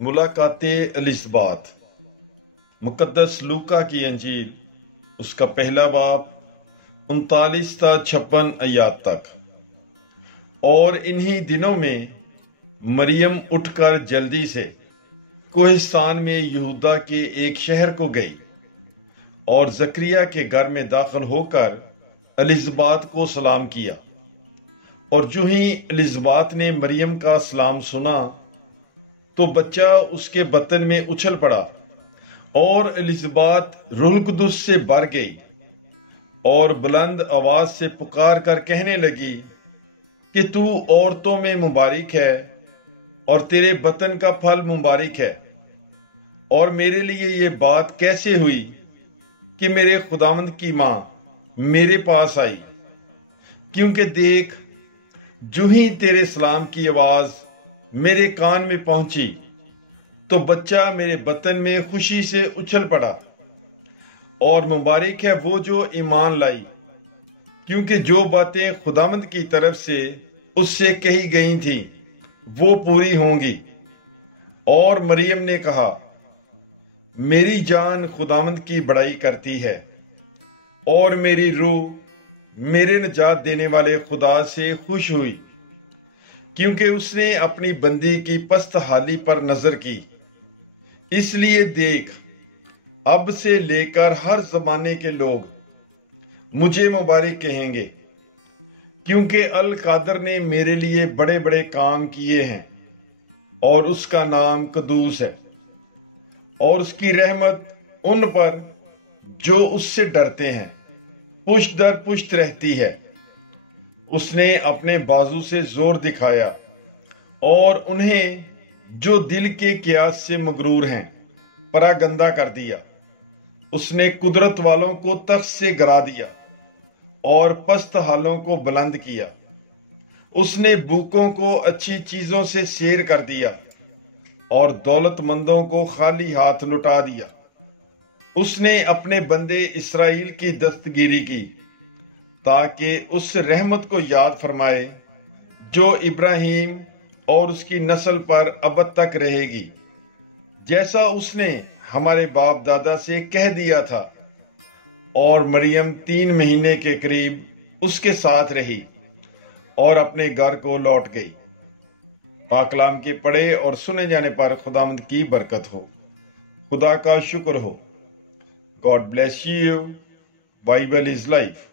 मुलाकात एलिज़बात। मुकद्दस लूका की अंजील उसका पहला बाब 39 ता 56 आयात तक। और इन्हीं दिनों में मरियम उठकर जल्दी से कोहिस्तान में यहूदा के एक शहर को गई और जकरिया के घर में दाखिल होकर एलिज़बात को सलाम किया। और जो ही एलिज़बात ने मरियम का सलाम सुना तो बच्चा उसके बतन में उछल पड़ा और एलिज़बात रूह कुदुस से भर गई और बुलंद आवाज से पुकार कर कहने लगी कि तू औरतों में मुबारक है और तेरे बतन का फल मुबारक है। और मेरे लिए ये बात कैसे हुई कि मेरे खुदावंद की मां मेरे पास आई, क्योंकि देख जो ही तेरे सलाम की आवाज मेरे कान में पहुंची तो बच्चा मेरे बतन में खुशी से उछल पड़ा। और मुबारक है वो जो ईमान लाई, क्योंकि जो बातें खुदावंद की तरफ से उससे कही गई थी वो पूरी होंगी। और मरियम ने कहा, मेरी जान खुदावंद की बड़ाई करती है और मेरी रूह मेरे निजात देने वाले खुदा से खुश हुई, क्योंकि उसने अपनी बंदी की पस्त हाली पर नजर की। इसलिए देख, अब से लेकर हर जमाने के लोग मुझे मुबारक कहेंगे, क्योंकि अल कादर ने मेरे लिए बड़े बड़े काम किए हैं और उसका नाम कदूस है। और उसकी रहमत उन पर जो उससे डरते हैं पुष्ट दर पुष्ट रहती है। उसने अपने बाजू से जोर दिखाया और उन्हें जो दिल के कियास से मगरूर हैं परागंदा कर दिया। उसने कुदरत वालों को तख्त से गिरा दिया और पस्त हालों को बुलंद किया। उसने भूखों को अच्छी चीजों से शेर कर दिया और दौलतमंदों को खाली हाथ लुटा दिया। उसने अपने बंदे इसराइल की दस्तगीरी की, ताकि उस रहमत को याद फरमाए जो इब्राहिम और उसकी नस्ल पर अब तक रहेगी, जैसा उसने हमारे बाप दादा से कह दिया था। और मरियम 3 महीने के करीब उसके साथ रही और अपने घर को लौट गई। पाकलाम के पढ़े और सुने जाने पर खुदावंद की बरकत हो। खुदा का शुक्र हो। God bless you. Bible is life.